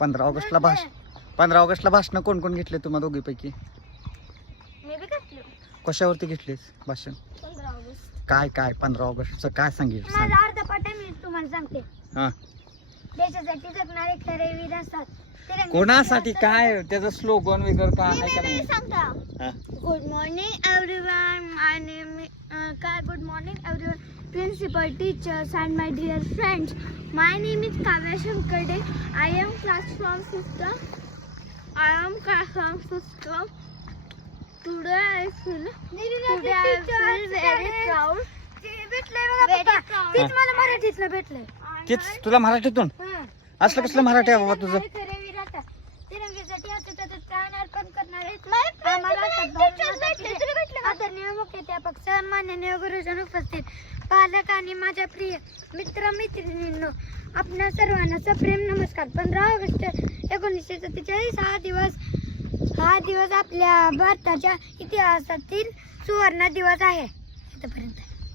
15 ऑगस्टला भाषण कोण कोण घेतले तुम्हा दोघीपैकी? मी बी घातलं. कशावरती घेतलेस भाषण? 15 ऑगस्ट. काय 15 ऑगस्टचं काय सांगितलं? माझा अर्धा पाठ आहे, मी तुम्हाला सांगते. हा, देशासाठी जगणारे खरे वीर असतात. कोणासाठी काय त्याचं स्लोगन वगैरे काय आहे का नाही? सांगता. हा. Good morning everyone, my name काय good morning everyone, principal, teachers and my dear friends. My name is Kavya Shankarde. I am class from fifth. Today I feel very proud. तेच मला मराठीतलं भेटलंय. तेच तुला मराठीतून असलं कसलं मराठी आहे बाबा तुझं? खरे वीर आता तिरंगीसाठी हातात प्राण अर्पण करणारे आदरणीय मुख्याध्यापक, सन्माननीय गुरुजन उपस्थित, पालक आणि माझ्या प्रिय मित्र मैत्रिणींनो, आपणा सर्वांना सप्रेम नमस्कार. 15 ऑगस्ट 1947 हा दिवस आपल्या भारताच्या इतिहासातील सुवर्ण दिवस आहे.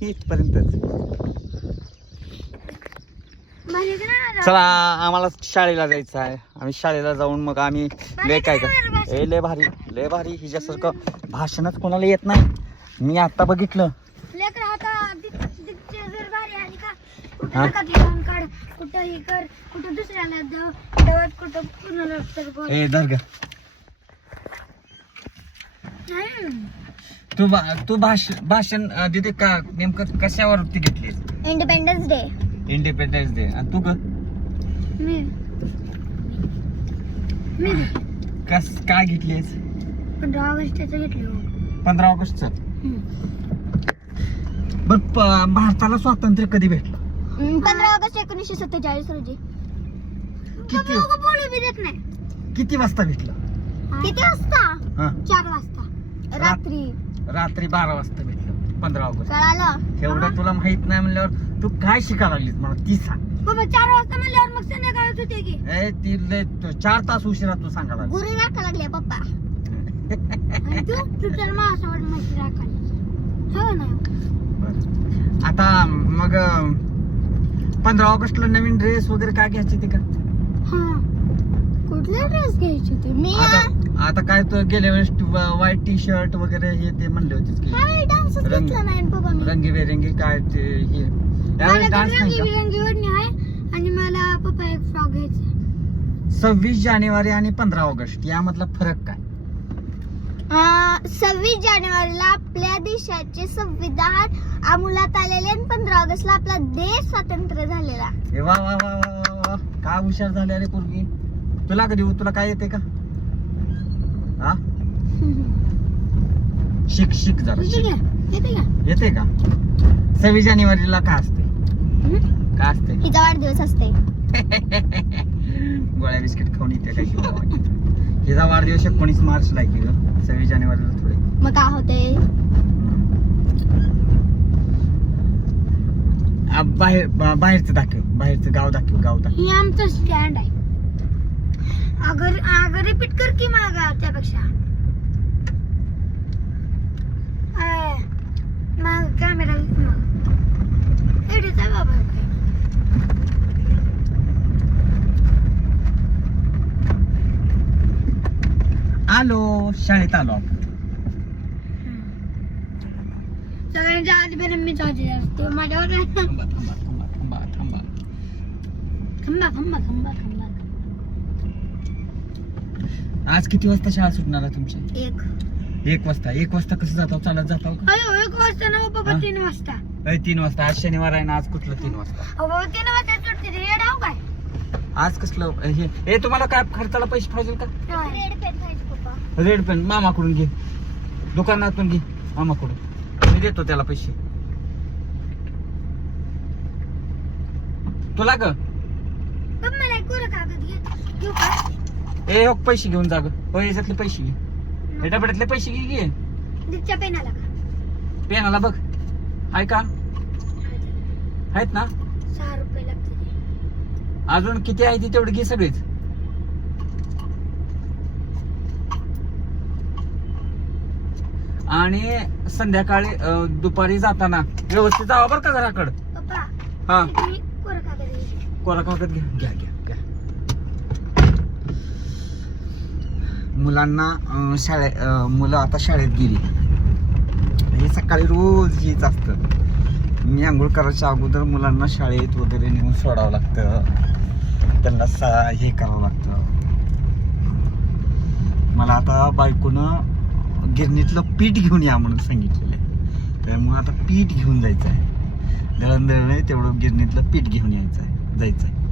इथपर्यंतच. चला, आम्हाला शाळेला जायचं आहे. आम्ही शाळेला जाऊन मग आम्ही लय काय लय भारी हिच्यासारखं भाषणच कोणाला येत नाही. मी आता बघितलं. कुठंही कर, कुठं दुसऱ्याला दवत, कुठं कुणाला ए दर्ग तू भाषण देते का? नेमकं कशावरती घेतली? Independence day. Independence day. आणि तू काय घेतलीस? 15 ऑगस्टचं घेतलं. 15 ऑगस्टचं. बर, भारताला स्वातंत्र्य कधी भेटलं? 15 ऑगस्ट 1947 रोजी. बोलू बी देत नाही. किती वाजता भेटलं? किती वाजता? 4 वाजता रात्री 12 वाजता भेटलं 15 ऑगस्ट. कळालं? एवढं तुला माहित नाही म्हणल्यावर तू काय शिकायला लागलीस मला ती सांग. बाबा 4 वाजता म्हणल्यावर मग संध्याकाळच होते की. ए ती 4 तास उशिरा तू सांगायला गुरु राखा लागले पप्पा. तू तर माझ्यासोबत मस्त राखायला. हो ना. आता मग 15 ऑगस्टला नवीन ड्रेस वगैरे काय घ्यायचे ते का? कुठला ड्रेस घ्यायचे ते? मी आता काय तर गेल्या वेळेस व्हाईट टी शर्ट वगैरे हे ते म्हणले होते की रंगीबेरंगी काय ते हे यावेळेस डान्स नाही का? आणि मला पप्पा एक फ्रॉक घ्यायचा. 26 जानेवारी आणि 15 ऑगस्ट यामधला फरक काय? 26 जानेवारीला आपल्या देशाचे संविधान अंमलात आलेले आणि 15 ऑगस्टला आपला देश स्वतंत्र झालेला. वा वा वा वा वा, काय हुशार झाले अरे पोरगी. तुला काय येते का? हा, शिक जरा. येते का? 26 जानेवारीला काय असते? हिचा वाढदिवस असते. गोळ्या बिस्किट खाऊन येते काय? हिचा वाढदिवस 19 मार्चला आहे की ग, 26 जानेवारीला थोडे. मग काय होते? बाहेरचं गाव दाखव. ही आमचं स्टँड आहे. अगर रिपीट कर की मला त्यापेक्षा. मग कॅमेरा एडिट आहे बाबा. आलो शाळेत आलो आपण. सगळ्यांच्या आधी पण मी चालते असते माझ्यावर. खंबा. आज किती वाजता शाळा सुटणार आहे तुमची? 1 वाजता. 1 वाजता कसं जातो? चालत जातो का? 1 वाजता ना बाबा. 3 वाजता. 3 वाजता. आज शनिवार आहे ना, आज कुठलं 3 वाजता? 3 वाजता सुटते. रेड काय आज कसलं हे तुम्हाला काय खर्चाला पैसे पाहिजे का? रेड पेन पाहिजे पप्पा. रेड पेन मामाकडून घे, दुकानातून घे मामाकडून. मी देतो त्याला पैसे. तुला ग मला एक कोरा कागद घेऊ का? ए पैसे घेऊन जा ग. याच्यातले पैसे घे, हे डब्यातले पैसे घे. दिसच्या पेनाला का? पेनाला बघ आहे का? आहेत ना? 6 रुपये लागतील. अजून किती आहे ती तेवढी घे सगळीच. आणि संध्याकाळी दुपारी जाताना व्यवस्थित जावा बरं का घराकडं. पप्पा हा, कोरा कागद कोरा कागद घ्या. मुलांना मुलं आता शाळेत गेली. हे सकाळी रोज हेच असतं. मी आंघोळ करायच्या अगोदर मुलांना शाळेत वगैरे नेऊन सोडावं लागतं. त्यांना हे करावं लागतं. मला आता बायकोनं गिरणीतलं पीठ घेऊन या म्हणून सांगितलेलं आहे. त्यामुळे आता पीठ घेऊन जायचं आहे. दळण आहे तेवढं गिरणीतलं पीठ घेऊन जायचं आहे.